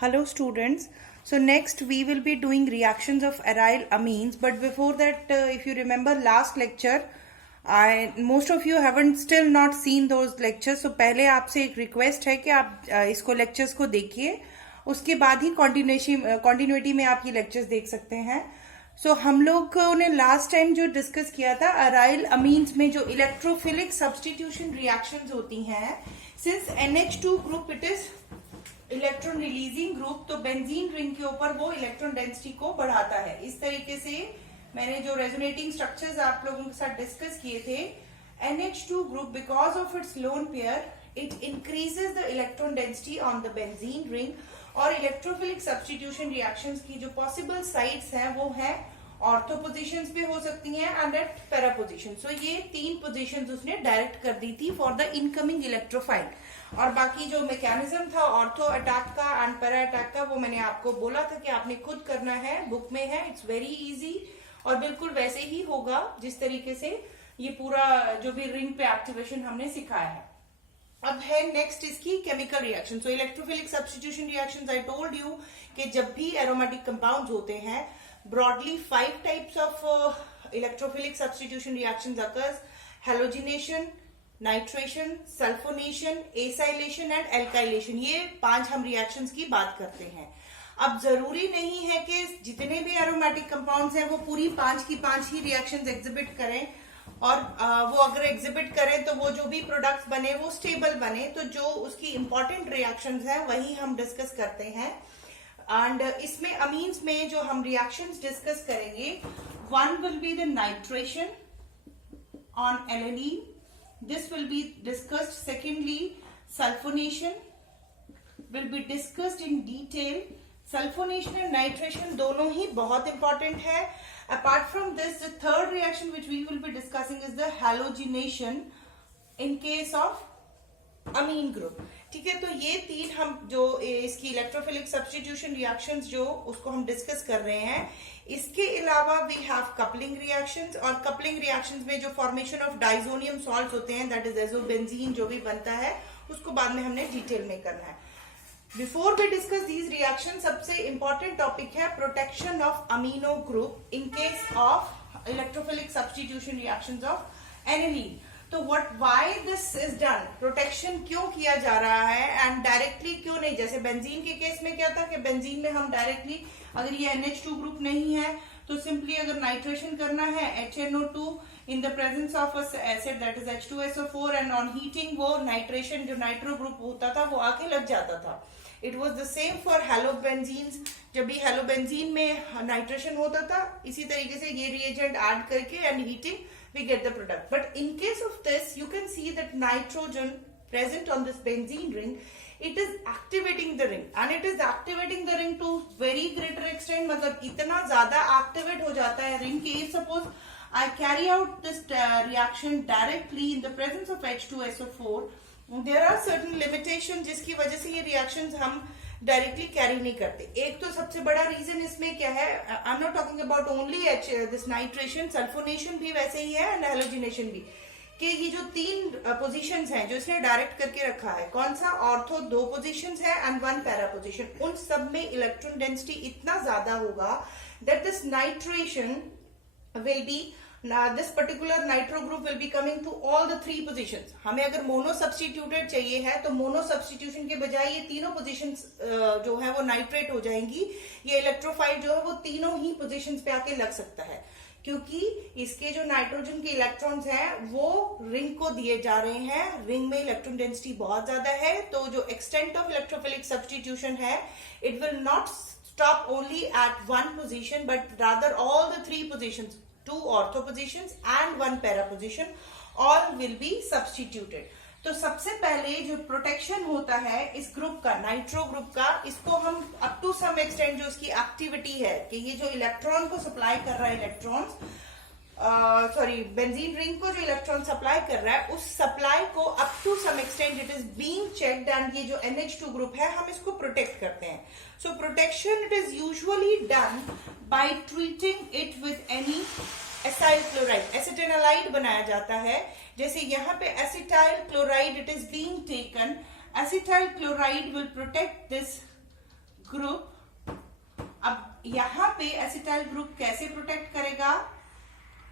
Hello students. So next we will be doing reactions of aryl amines, but before that if you remember last lecture, most of you haven't still not seen those lectures. So पहले आपसे एक request है कि आप इसको lectures को देखिए, उसके बाद ही continuity में आप ये lectures देख सकते हैं. So हम लोगों ने last time जो discuss किया था aryl amines में जो electrophilic substitution reactions होती हैं, since NH2 group it is electron releasing group, तो बेंजीन रिंग के ऊपर वो इलेक्ट्रॉन डेंसिटी को बढ़ाता है. इस तरीके से मैंने जो रेजोनेटिंग स्ट्रक्चर्स आप लोगों के साथ डिस्कस किए थे, NH2 group because of its lone pair it increases the electron density on the benzene ring. और इलेक्ट्रोफिलिक सब्स्टिट्यूशन रिएक्शंस की जो पॉसिबल साइट्स हैं वो है ऑर्थो पोजिशंस पे हो सकती हैं एंड एट पैरा पोजिशन. सो ये तीन पोजिशंस उसने डायरेक्ट कर दी थी फॉर द इनकमिंग इलेक्ट्रोफाइल. और बाकी जो मैकेनिज्म था ऑर्थो अटैक का एंड पैरा अटैक का, वो मैंने आपको बोला था कि आपने खुद करना है, बुक में है. इट्स वेरी इजी और बिल्कुल वैसे ही होगा जिस तरीके से ये पूरा जो भी रिंग पे एक्टिवेशन हमने सिखाया है. अब है नेक्स्ट इसकी chemical reaction. So electrophilic substitution reactions I told you कि जब भी एरोमेटिक कंपाउंड्स होते हैं, broadly 5 types of electrophilic substitution reactions occurs: halogenation, nitration, sulphonation, acylation and alkylation. ये 5 हम रिएक्शंस की बात करते हैं. अब जरूरी नहीं है कि जितने भी एरोमेटिक कंपाउंड्स हैं वो पूरी 5 की 5 ही रिएक्शंस एग्जिबिट करें, और वो अगर एग्जिबिट करें तो वो जो भी प्रोडक्ट्स बने वो स्टेबल बने. तो जो उसकी इंपॉर्टेंट रिएक्शंस हैं वही हम डिस्कस करते हैं. एंड इसमें अमीन्स में जो हम रिएक्शंस डिस्कस करेंगे, one will be the nitration on alanine. This will be discussed. Secondly, sulfonation will be discussed in detail. Sulfonation and nitration दोनों ही बहुत important है. Apart from this, the third reaction which we will be discussing is the halogenation in case of amine group. ठीक है, तो ये तीन हम जो इसकी इलेक्ट्रोफिलिक सब्स्टिट्यूशन रिएक्शंस जो उसको हम डिस्कस कर रहे हैं. इसके अलावा वी हैव कपलिंग रिएक्शंस, और कपलिंग रिएक्शंस में जो फॉर्मेशन ऑफ डाइजोनियम सॉल्ट्स होते हैं, दैट इज एजोबेंजीन जो भी बनता है, उसको बाद में हमने डिटेल में करना है. Before we discuss these reaction, सबसे इंपॉर्टेंट टॉपिक है protection of amino group in case of electrophilic substitution reactions of aniline. तो why this is done, protection क्यों किया जा रहा है एंड डायरेक्टली क्यों नहीं. जैसे बेंजीन के केस में क्या था कि बेंजीन में हम डायरेक्टली, अगर ये NH2 ग्रुप नहीं है तो सिंपली अगर नाइट्रेशन करना है HNO2 in the presence of acid that is H2SO4, and on heating वो नाइट्रेशन जो नाइट्रो ग्रुप होता था वो आके लग जाता था. It was the same for halobenzenes. जब भी हेलोबेंजीन में नाइट्रेशन होता था, इसी तरीके से ये रिएजेंट ऐड करके and heating we get the product. But in case of this, you can see that nitrogen present on this benzene ring, it is activating the ring, and it is activating the ring to very greater extent. मतलब इतना ज्यादा activate हो जाता है ring कि if suppose I carry out this reaction directly in the presence of H2SO4, there are certain limitations जिसकी वजह से ये reactions हम डायरेक्टली कैरी नहीं करते. एक तो सबसे बड़ा रीजन इसमें क्या है, I am not talking about only this nitration, sulphonation भी वैसे ही है एंड हैलोजिनेशन भी, कि ये जो 3 पोजीशंस हैं जो इसने डायरेक्ट करके रखा है, कौन सा, ऑर्थो 2 पोजीशंस है एंड 1 पैरा पोजीशन, उन सब में इलेक्ट्रॉन डेंसिटी इतना ज्यादा होगा that this nitration will be, this particular nitro group will be coming to all the 3 positions. हमें अगर मोनो सब्स्टिट्यूटेड चाहिए है तो मोनो सब्स्टिट्यूशन के बजाय ये तीनों पोजीशंस जो है वो नाइट्रेट हो जाएंगी. ये इलेक्ट्रोफाइल जो है वो तीनों ही पोजीशंस पे आके लग सकता है, क्योंकि इसके जो नाइट्रोजन के इलेक्ट्रॉन्स हैं वो रिंग को दिए जा रहे हैं. रिंग में इलेक्ट्रॉन डेंसिटी बहुत ज्यादा है, तो जो एक्सटेंट ऑफ इलेक्ट्रोफिलिक सब्स्टिट्यूशन है, it will not stop only at 1 position but rather all the 3 positions, 2 ortho positions and 1 para position, all will be substituted. तो सबसे पहले जो प्रोटेक्शन होता है इस ग्रुप का, नाइट्रो ग्रुप का, इसको हम अप टू सम एक्सटेंट जो इसकी एक्टिविटी है कि ये जो इलेक्ट्रॉन को सप्लाई कर रहा है, इलेक्ट्रॉन्स बेंजीन रिंग को जो इलेक्ट्रॉन सप्लाई कर रहा है, उस सप्लाई को up to some extent it is being checked, and ये जो NH2 ग्रुप है हम इसको प्रोटेक्ट करते हैं. So protection it is usually done by treating it with any acyl chloride. Acetanilide बनाया जाता है, जैसे यहाँ पे acetyl chloride it is being taken. Acetyl chloride will protect this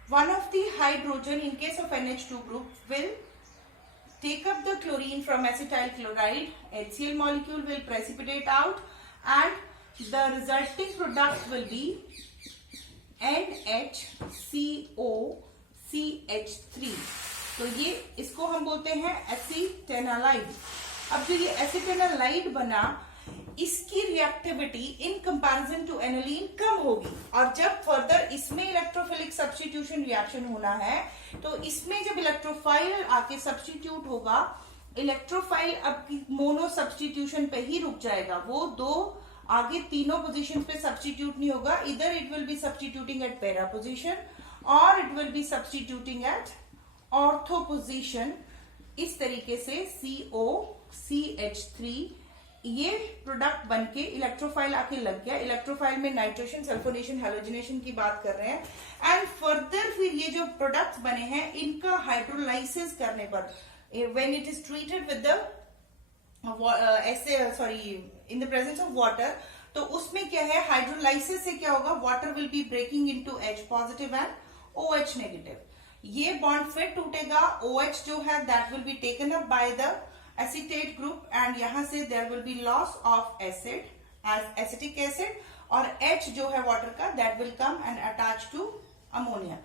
one of the hydrogen in case of NH2 group will take up the chlorine from acetyl chloride, HCl molecule will precipitate out and the resulting product will be NHCOCH3. तो ये इसको हम बोलते हैं एसिटेनालाइड. अब जो ये एसिटेनालाइड बना, इसकी reactivity in comparison to aniline कम होगी और जब फर्दर इसमें इलेक्ट्रोफिलिक सब्स्टिट्यूशन रिएक्शन होना है तो इसमें जब इलेक्ट्रोफाइल आके सब्स्टिट्यूट होगा, इलेक्ट्रोफाइल अब मोनो सब्स्टिट्यूशन पे ही रुक जाएगा. वो दो आगे तीनों पोजीशन पे सब्स्टिट्यूट नहीं होगा. इधर it will be substituting at para position और it will be substituting at ortho position. इस तरीके से COCH3 ये प्रोडक्ट बनके इलेक्ट्रोफाइल आके लग गया. इलेक्ट्रोफाइल में नाइट्रेशन, सल्फोनेशन, हैलोजिनेशन की बात कर रहे हैं. एंड फर्दर फिर ये जो प्रोडक्ट्स बने हैं इनका हाइड्रोलाइसिस करने पर, when it is treated with the in the presence of water, तो उसमें क्या है, हाइड्रोलाइसिस से क्या होगा, water will be breaking into H positive and OH negative. ये बॉन्ड फिर टूटेगा. OH जो है that will be taken up by the acetate group and यहां से there will be loss of acid as acetic acid और H जो है वाटर का that will come and attach to ammonia.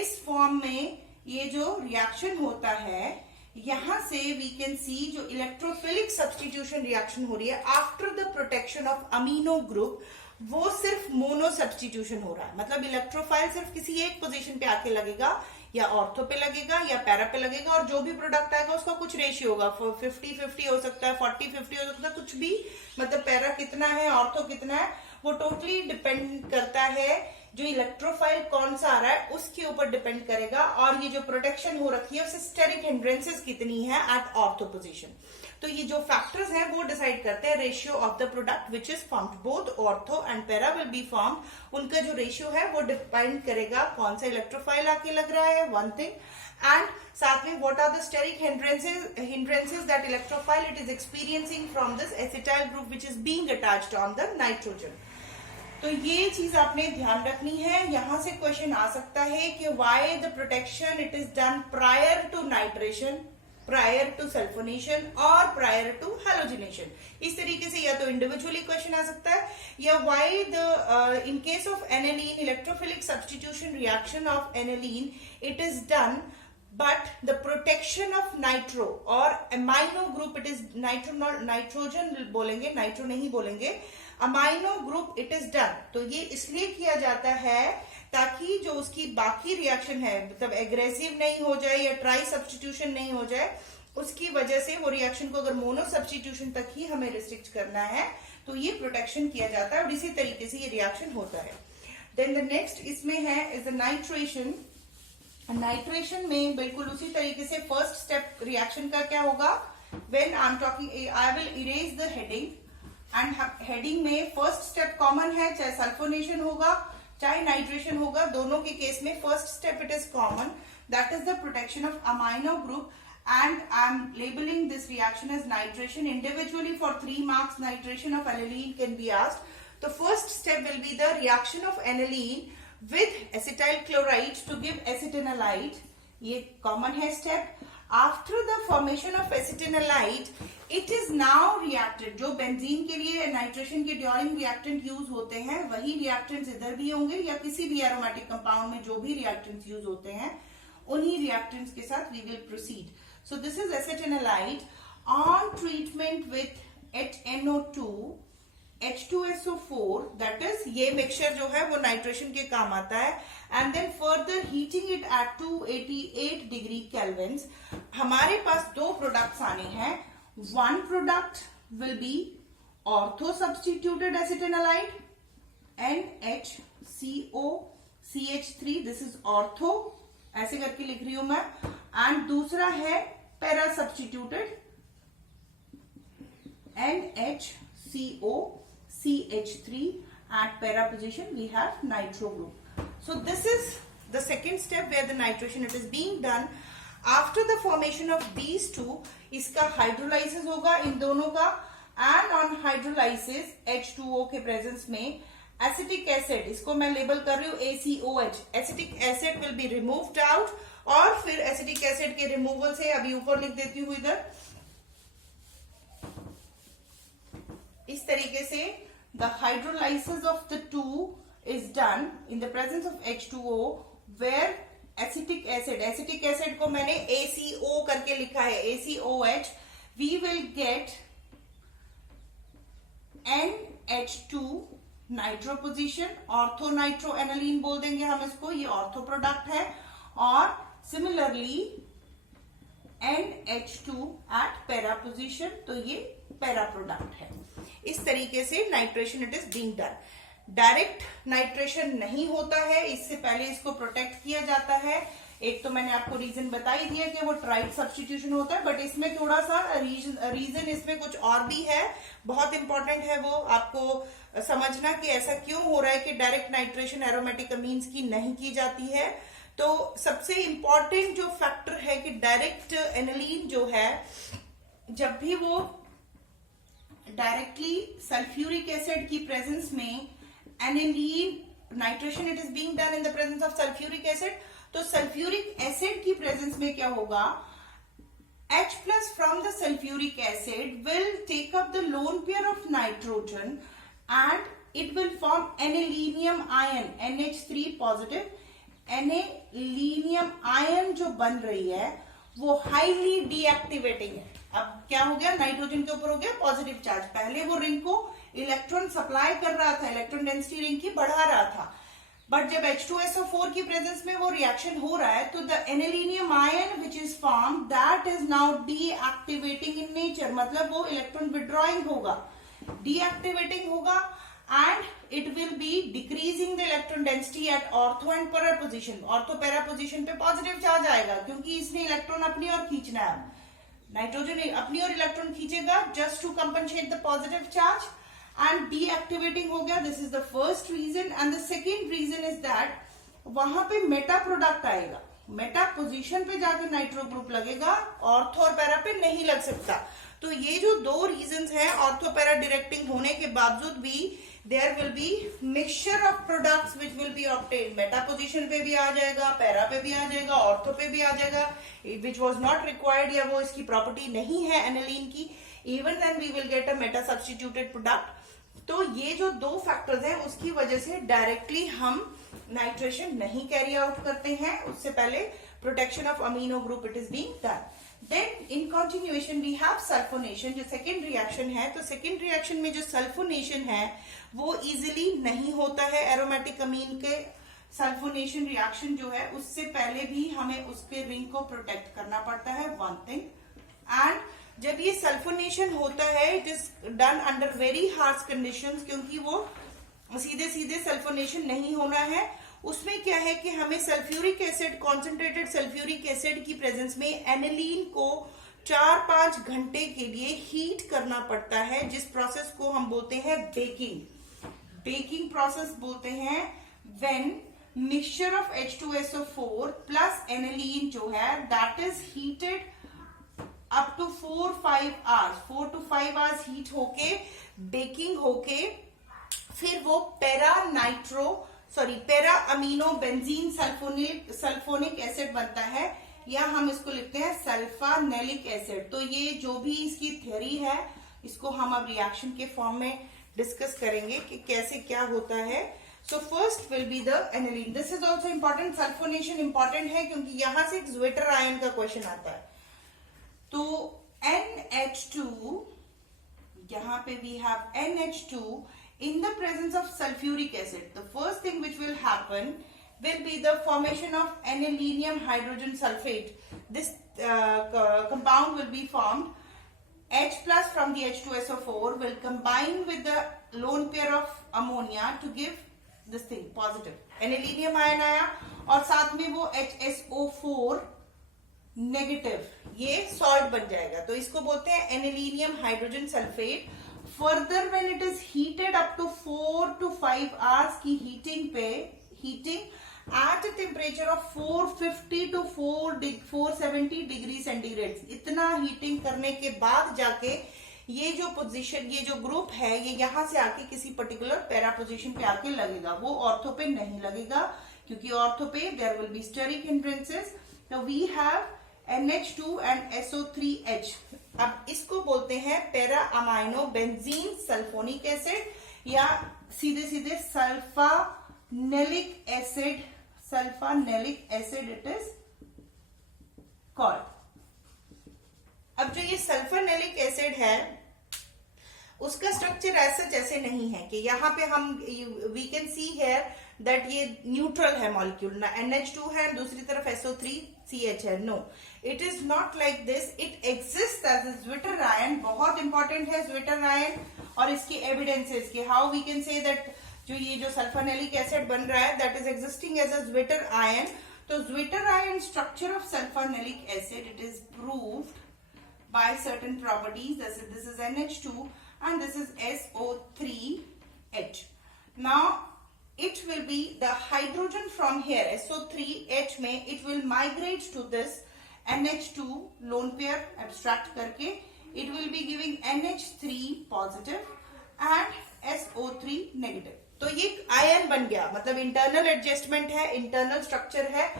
इस फॉर्म में ये जो रिएक्शन होता है, यहां से वी कैन सी जो इलेक्ट्रोफिलिक सब्स्टिट्यूशन रिएक्शन हो रही है after the protection of amino group, वो सिर्फ मोनो सब्स्टिट्यूशन हो रहा है. मतलब इलेक्ट्रोफाइल सिर्फ किसी एक पोजीशन पे आके लगेगा, या ऑर्थो पे लगेगा या पैरा पे लगेगा और जो भी प्रोडक्ट आएगा उसका कुछ रेशियो होगा. 50-50 हो सकता है, 40-50 हो सकता है, कुछ भी. मतलब पैरा कितना है, ऑर्थो कितना है, वो टोटली डिपेंड करता है जो इलेक्ट्रोफाइल कौन सा आ रहा है उसके ऊपर डिपेंड करेगा. और ये जो प्रोटेक्शन हो रखी है उससे स्टेरिक हिंड्रेंसेस कितनी है एट ऑर्थो पोजीशन. तो ये जो फैक्टर्स हैं वो डिसाइड करते हैं ratio of the product which is formed. Both ortho and para will be formed. उनका जो रेशियो है वो डिपेंड करेगा कौन सा इलेक्ट्रोफाइल आके लग रहा है, वन थिंग. एंड साथ में what are the steric hindrances that electrophile it is experiencing from this acetyl group which is being attached on the nitrogen. तो ये चीज आपने ध्यान रखनी है. यहां से क्वेश्चन आ सकता है कि why the protection it is done prior to nitration, prior to sulfonation और प्रायर टू हैलोजिनेशन. इस तरीके से या तो इंडिविजुअली क्वेश्चन आ सकता है या why the in case of aniline electrophilic substitution reaction of aniline it is done but the protection of nitro or amino group it is nitrogen बोलेंगे, नाइट्रो नहीं बोलेंगे, amino group it is done. तो ये इसलिए किया जाता है ताकि जो उसकी बाकी रिएक्शन है मतलब एग्रेसिव नहीं हो जाए या ट्राई सब्स्टिट्यूशन नहीं हो जाए. उसकी वजह से वो रिएक्शन को अगर मोनो सब्स्टिट्यूशन तक ही हमें रिस्ट्रिक्ट करना है तो ये प्रोटेक्शन किया जाता है और इसी तरीके से ये रिएक्शन होता है. देन द नेक्स्ट इसमें है इज द नाइट्रेशन. नाइट्रेशन में बिल्कुल उसी तरीके से फर्स्ट स्टेप रिएक्शन का क्या होगा, when I am talking I will erase the heading and heading में फर्स्ट स्टेप कॉमन है, चाहे सल्फोनेशन होगा चाहे नाइट्रेशन होगा, दोनों के केस में first step it is common, that is the protection of amino group. And I'm labeling this reaction as nitration. Individually for 3 marks nitration of aniline can be asked. The first step will be the reaction of aniline with acetyl chloride to give acetanilide. ये common है step. After the formation of acetanilide, it is now reacted. जो benzene के लिए nitration के during reactant use होते हैं वही reactants इधर भी होंगे या किसी भी aromatic compound में जो भी reactants use होते हैं उन्हीं reactants के साथ we will proceed. So this is acetanilide. On treatment with HNO2, H2SO4, that is ये mixture जो है वो नाइट्रेशन के काम आता है. And then further heating it at 288 degree Kelvins. हमारे पास दो products आने हैं. One product will be ortho substituted acetanilide NHCOCH3. This is ortho, ऐसे करके लिख रही हूं मैं. एंड दूसरा है para substituted NHCOCH3. at para position we have nitro group. So this is the second step where the nitration it is being done. After the formation of these two, इसका hydrolysis होगा इन दोनों का, and on hydrolysis H2O के presence में acetic acid, इसको मैं label कर रही हूँ ACOH, acetic acid will be removed out. और फिर एसिटिक एसिड के रिमूवल से अभी ऊपर लिख देती हूँ इधर, इस तरीके से the hydrolysis of the two is done in the presence of H2O where acetic acid को मैंने ACO करके लिखा है, ACOH, we will get NH2 nitro position, ortho nitro aniline बोल देंगे हम इसको, ये ऑर्थो प्रोडक्ट है। और similarly NH2 eight para position, तो ये पैरा प्रोडक्ट है। इस तरीके से nitration it is being done. Direct nitration नहीं होता है, इससे पहले इसको प्रोटेक्ट किया जाता है। एक तो मैंने आपको रीजन बता ही दिया कि वो ट्राइड सब्स्टिट्यूशन होता है, बट इसमें थोड़ा सा रीजन इसमें कुछ और भी है, बहुत इंपॉर्टेंट है वो आपको समझना कि ऐसा क्यों हो रहा है कि डायरेक्ट नाइट्रेशन एरोमेटिक अमीन्स की नहीं की जाती है। तो सबसे इंपॉर्टेंट जो फैक्टर है कि डायरेक्ट एनालीन जो है, जब भी वो डायरेक्टली सल्फ्यूरिक एसिड की प्रेजेंस में aniline nitration it is being done in the presence of sulphuric acid, तो सल्फ्यूरिक एसिड की प्रेजेंस में क्या होगा, H plus from the sulfuric acid will take up the lone pair of nitrogen and it will form anilinium ion, NH3 positive। anilinium ion जो बन रही है वो हाईली डीएक्टिवेटिंग है। अब क्या हो गया, नाइट्रोजन के ऊपर हो गया पॉजिटिव चार्ज, पहले वो रिंग को इलेक्ट्रॉन सप्लाई कर रहा था, इलेक्ट्रॉन डेंसिटी रिंग की बढ़ा रहा था, बट जब H2SO4 की प्रेजेंस में वो रिएक्शन हो रहा है तो the anilinium ion which is form that is now deactivating in nature, मतलब वो इलेक्ट्रॉन विड्रॉइंग होगा, डीएक्टिवेटिंग होगा and it will be decreasing the electron density at ortho and para position. Ortho para position पे positive charge आएगा क्योंकि इसने electron अपनी ओर खींचना है, नाइट्रोजन अपनी ओर इलेक्ट्रॉन खींचेगा just to compensate the positive charge and deactivating हो गया। This is the first reason and the second reason is that वहां पे मेटा प्रोडक्ट आएगा, मेटा पोजीशन पे जाकर नाइट्रो ग्रुप लगेगा, ऑर्थो और पैरा पे नहीं लग सकता। तो ये जो दो रीजंस हैं, ऑर्थो पैरा डायरेक्टिंग होने के बावजूद भी there will be mixture of products which will be obtained, meta position पे भी आ जाएगा, पैरा पे भी आ जाएगा, ऑर्थो पे भी आ जाएगा, विच वॉज नॉट रिक्वायर्ड या वो इसकी प्रॉपर्टी नहीं है एनालीन की, even then we will get a meta substituted product. तो ये जो दो फैक्टर्स हैं उसकी वजह से डायरेक्टली हम नाइट्रेशन नहीं कैरी आउट करते हैं, उससे पहले protection of amino group it is being done. Then in continuation we have sulfonation, जो सेकेंड रिएक्शन है। तो सेकेंड रिएक्शन में जो सल्फोनेशन है वो इजिली नहीं होता है एरोमेटिक अमीन के। सल्फोनेशन रिएक्शन जो है उससे पहले भी हमें उसके रिंग को प्रोटेक्ट करना पड़ता है, वन थिंग। एंड जब ये सल्फोनेशन होता है it is done under very harsh conditions, क्योंकि वो सीधे सीधे सल्फोनेशन नहीं होना है। उसमें क्या है कि हमें sulphuric acid, concentrated sulphuric acid की प्रेजेंस में एनालीन को 4-5 घंटे के लिए हीट करना पड़ता है, जिस प्रोसेस को हम बोलते हैं बेकिंग। बेकिंग प्रोसेस बोलते हैं when mixture of H2SO4 plus aniline जो है that is heated up to 4-5 hours, 4 to 5 hours heat होके, बेकिंग होके, फिर वो para amino benzene sulphonic acid बनता है, या हम इसको लिखते हैं सल्फानेलिक एसिड। तो ये जो भी इसकी थ्योरी है इसको हम अब रिएक्शन के फॉर्म में डिस्कस करेंगे कि कैसे क्या होता है। So first will be the aniline. This is also important, sulphonation important है क्योंकि यहां से एक ज्वेटर आयन का क्वेश्चन आता है। तो NH2, यहां पे we have NH2 in the presence of sulfuric acid. The first thing which will happen will be the formation of anilinium hydrogen sulfate. This compound will be formed. H plus from the H2SO4 will combine with the lone pair of ammonia to give this thing positive. Anilinium ion आया और साथ में वो HSO4 negative, ये salt बन जाएगा। तो इसको बोलते हैं anilinium hydrogen sulphate. Further when it is heated up to 4 to 5 hours की heating at a temperature of 450 to 470 degree centigrade, इतना हीटिंग करने के बाद जाके ये जो पोजीशन, ये जो ग्रुप है, ये यहां से आके किसी पर्टिकुलर पैरा पोजीशन पे आके लगेगा, वो ऑर्थो पे नहीं लगेगा, क्योंकि ऑर्थो पे there will be steric hindrances. तो we have NH2 and SO3H। अब इसको बोलते हैं para amino benzene sulphonic acid, या सीधे सीधे sulphanilic acid, sulphanilic acid it is called. अब जो ये सल्फानेलिक एसिड है उसका स्ट्रक्चर ऐसा जैसे नहीं है कि यहाँ पे हम we can see here that ये न्यूट्रल है मॉलिक्यूल, ना NH2 है दूसरी तरफ SO3CH है। No, it is not like this, it exist as a zwitter ion. बहुत इंपॉर्टेंट है ज्विटर आयन और इसके एविडेंसेस के, how we can say that जो ये जो सल्फानेलिक एसिड बन रहा है that is existing as a zwitterion. तो zwitterion structure of sulphanilic acid, it is proved by certain properties. This is NH2 and this is SO3H. Now it will be the hydrogen from here SO3H में it will migrate to this NH2 lone pair abstract करके it will be giving NH3 positive and SO3 negative. तो ये ion बन गया, मतलब internal adjustment है, internal structure है।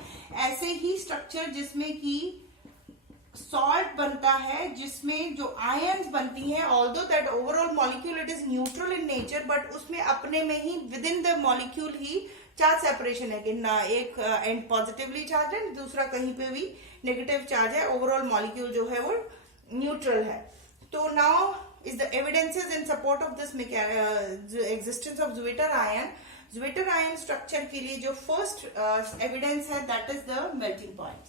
ऐसे ही स्ट्रक्चर जिसमें की सॉल्ट बनता है, जिसमें जो आयन्स बनती हैं, although that overall molecule it is neutral in nature, but उसमें अपने में ही विद इन द मॉलिक्यूल ही चार्ज सेपरेशन है कि ना एक एंड पॉजिटिवली चार्ज है, दूसरा कहीं पे भी नेगेटिव चार्ज है। ओवरऑल मॉलिक्यूल जो है वो न्यूट्रल है। तो now is the evidences in support of this existence of zwitter ion. Zwitter ion structure के लिए जो फर्स्ट एविडेंस है that is the melting point.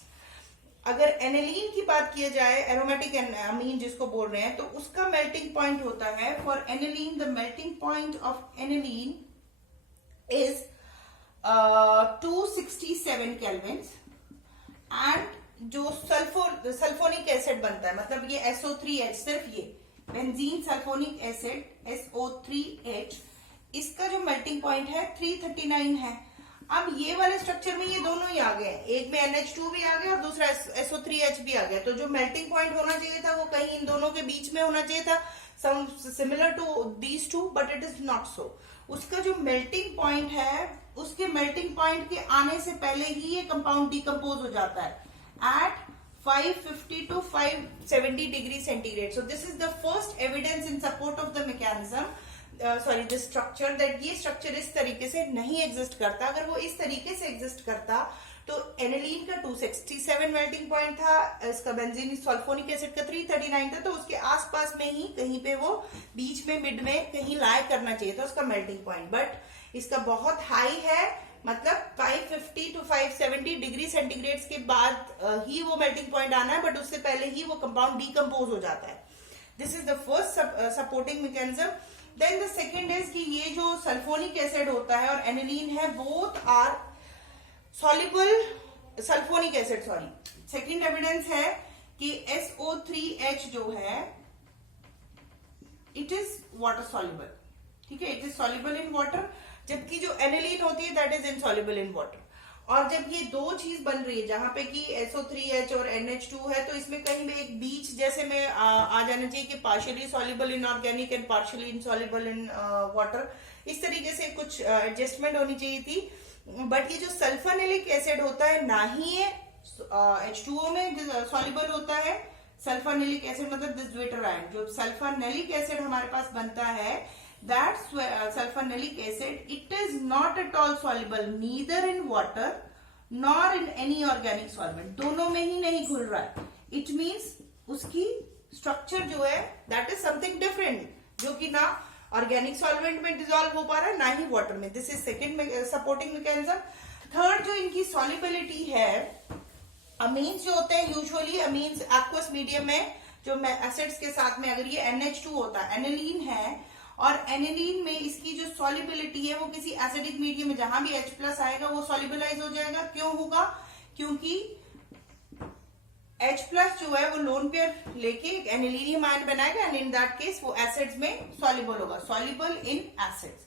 अगर एनिलीन की बात किया जाए, एरोमेटिक अमीन जिसको बोल रहे हैं, तो उसका मेल्टिंग पॉइंट होता है for aniline, the melting point of aniline is 267 kelvin. And जो सल्फोनिक एसिड बनता है, मतलब ये SO3H, सिर्फ ये बेंजीन सल्फोनिक एसिड SO3H, इसका जो मेल्टिंग पॉइंट है 339 है। अब ये वाले स्ट्रक्चर में ये दोनों ही आ गए, एक में NH2 भी आ गया और दूसरा SO3H भी आ गया। तो जो मेल्टिंग पॉइंट होना चाहिए था वो कहीं इन दोनों के बीच में होना चाहिए था, some similar to these two, but it is not so. उसका जो मेल्टिंग पॉइंट है, उसके मेल्टिंग पॉइंट के आने से पहले ही ये कंपाउंड डिकम्पोज हो जाता है at 550 to 570 degree centigrade. So this is the first evidence in support of the mechanism, sorry this structure, that ये स्ट्रक्चर इस तरीके से नहीं एग्जिस्ट करता। अगर वो इस तरीके से एग्जिस्ट करता तो एनिलीन का 267 मेल्टिंग पॉइंट था, इसका बेंजीन सल्फोनिक एसिड का 339 था, तो उसके आसपास में ही कहीं पे वो बीच में मिड में कहीं लाए करना चाहिए था उसका मेल्टिंग पॉइंट, बट इसका बहुत हाई है, मतलब 550 to 570 डिग्री सेंटीग्रेड के बाद ही वो मेल्टिंग पॉइंट आना है, बट उससे पहले ही वो कंपाउंड डिकम्पोज हो जाता है। This is the first supporting mechanism. Then the second is कि ये जो सल्फोनिक एसिड होता है और एनिलीन है, both are soluble sulphonic acid, sorry. Second evidence है कि SO3H जो है इट इज वाटर सॉल्युबल, ठीक है, it is soluble in water, जबकि जो एनिलीन होती है that is insoluble in water. और जब ये दो चीज बन रही है जहां पे कि SO3H और NH2 है, तो इसमें कहीं भी एक बीच जैसे में आ जाना चाहिए कि partially soluble in organic and partially insoluble in water, इस तरीके से कुछ एडजस्टमेंट होनी चाहिए थी। बट ये जो सल्फानेलिक एसिड होता है, ना ही ये H2O में सॉल्युबल होता है। सल्फानेलिक एसिड मतलब दिस ज्विटर आयन, जो सल्फानेलिक एसिड हमारे पास बनता है, that sulfanilic acid, it is not at all soluble neither in water nor in any organic solvent, दोनों में ही नहीं घुल रहा है। It means उसकी स्ट्रक्चर जो है that is something different, जो कि ना ऑर्गेनिक सॉल्वेंट में डिजोल्व हो पा रहा है ना ही वाटर में। This is second supporting mechanism. Third जो इनकी सॉल्युबिलिटी है, अमीन्स जो होते हैं यूजुअली अमीन्स एक्वस मीडियम में जो एसिड्स के साथ में, अगर ये NH2 होता है, एनिलीन है, और एनिलीन में इसकी जो सॉल्युबिलिटी है वो किसी एसिडिक मीडियम में जहां भी H+ आएगा वो सॉल्युबलाइज हो जाएगा। क्यों होगा? क्योंकि H+ जो है वो लोन पेयर लेके एक एनिलीनियम आयन बनाएगा एंड इन दैट केस वो एसिड्स में सॉल्युबल होगा, सॉल्युबल इन एसिड्स।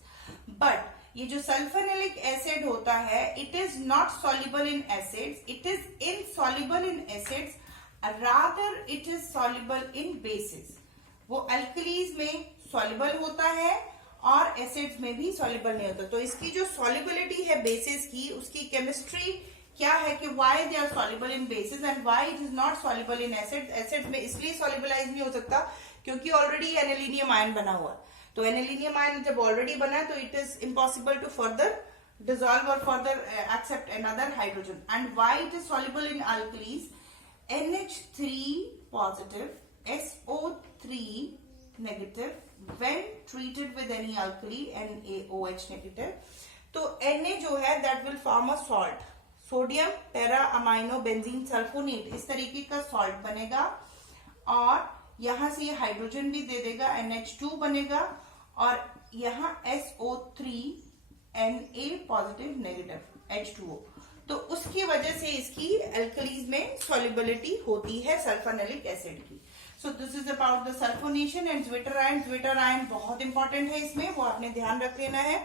बट ये जो सल्फोनिलिक एसिड होता है, it is not soluble in acids, it is insoluble in acids, rather it is soluble in basis. वो अल्कलीज में सॉल्युबल होता है और एसिड्स में भी सॉल्युबल नहीं होता। तो इसकी जो सॉल्युबिलिटी है बेसिस की, उसकी केमिस्ट्री क्या है कि why they are soluble in bases and why it is not soluble in acids. Acids में इसलिए सॉल्युबलाइज नहीं हो सकता क्योंकि ऑलरेडी एनालिनियम आयन बना हुआ है। तो एनालिनियम आयन जब ऑलरेडी बना है तो it is impossible to further dissolve or further accept another hydrogen. And why it is soluble in alkalis? NH3 positive, SO3 negative when treated with any alkali, NaOH negative. तो Na जो है that will form a salt. Sodium para amino benzene sulphonate इस तरीके का salt बनेगा और यहां से ये हाइड्रोजन भी दे देगा, NH2 बनेगा और यहाँ SO3 Na positive negative H2O। तो उसकी वजह से इसकी अल्कलीज में सॉल्युबिलिटी होती है सल्फोनिलिक एसिड की। So this is about the sulfonation and zwitter ion. Zwitter ion बहुत इंपॉर्टेंट है इसमें, वो आपने ध्यान रख लेना है।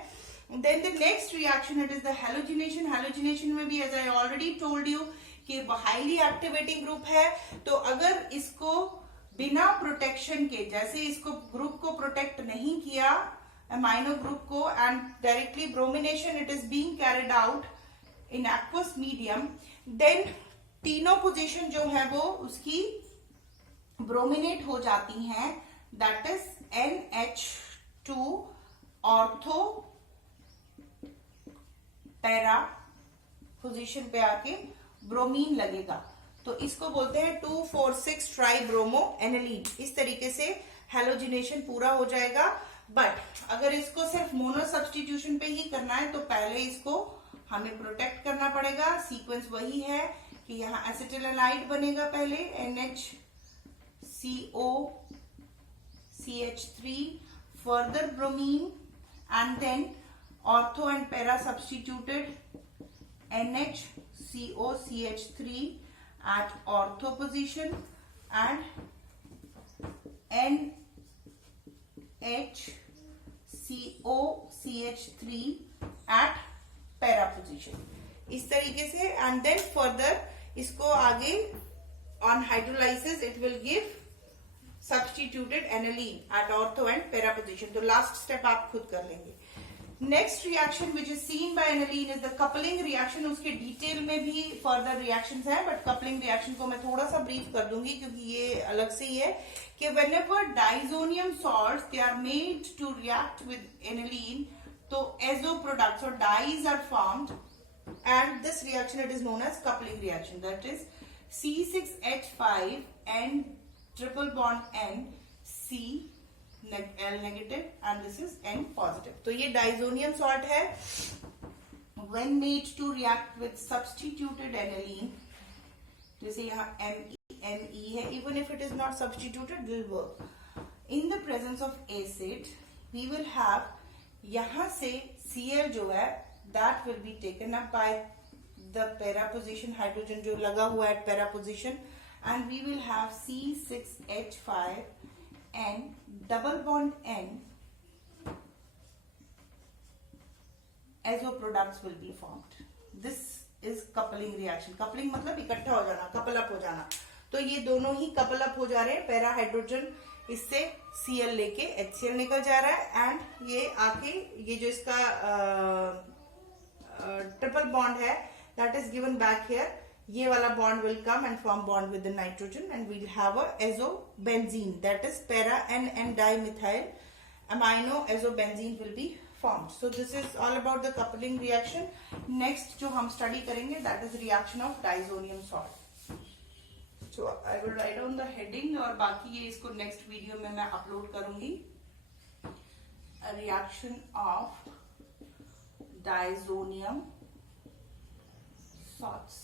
Then the next reaction it is the halogenation. Halogenation में भी as I already told you कि हाईली एक्टिवेटिंग ग्रुप है। तो अगर इसको बिना प्रोटेक्शन के, जैसे इसको ग्रुप को प्रोटेक्ट नहीं किया अमाइनो ग्रुप को and directly bromination it is being carried out in aqueous medium, then तीनों पोजीशन जो है वो उसकी ब्रोमिनेट हो जाती हैं, that is NH2 ortho para position पे आके ब्रोमीन लगेगा। तो इसको बोलते हैं 2,4,6 ट्राइब्रोमो एनिलीन। इस तरीके से हैलोजिनेशन पूरा हो जाएगा। बट अगर इसको सिर्फ मोनो सब्सटीट्यूशन पे ही करना है तो पहले इसको हमें प्रोटेक्ट करना पड़ेगा। सीक्वेंस वही है कि यहाँ एसिटिलाइड बनेगा पहले, NHCO CH3 further bromine and then ortho and para substituted NHCO CH3 at ortho position and NHCO CH3 at para position। इस तरीके से एंड देन फर्दर इसको आगे on hydrolysis it will give substituted aniline at ortho and para position. तो last step आप खुद कर लेंगे। Next reaction which is seen by aniline is the coupling reaction. उसके डिटेल में भी फर्दर रिएक्शंस हैं, बट कपलिंग रिएक्शन को मैं थोड़ा सा ब्रीफ कर दूंगी क्योंकि ये अलग से ही है कि whenever diazonium salts they are made to react with aniline, तो azo products or dyes are formed and this reaction it is known as coupling reaction, that is C6H5 and triple bond N C L negative and this is N positive। तो ये diazonium salt है, when made to react with substituted aniline, जैसे यहाँ ME है, even if it is not substituted will work in the presence of acid, we will have यहाँ से Cl जो है that will be taken up by the para position hydrogen जो लगा हुआ है at para position and we will have C6H5 and double bond N azo products will be formed। This is coupling reaction। coupling मतलब इकट्ठा हो जाना, couple up हो जाना। तो ये दोनों ही कपल अप हो जा रहे हैं। पैरा हाइड्रोजन इससे Cl लेके HCl निकल जा रहा है एंड ये आके ये जो इसका ट्रिपल बॉन्ड है that is given back here, ये वाला bond will come and form bond with the nitrogen and will have a azobenzene, that is para N dimethyl amino azobenzene will be formed। So this is all about the coupling reaction। Next जो हम study करेंगे that is reaction of diazonium salt। So I will write down the heading और बाकी ये इसको next video में मैं upload करूंगी। A reaction of diazonium salts।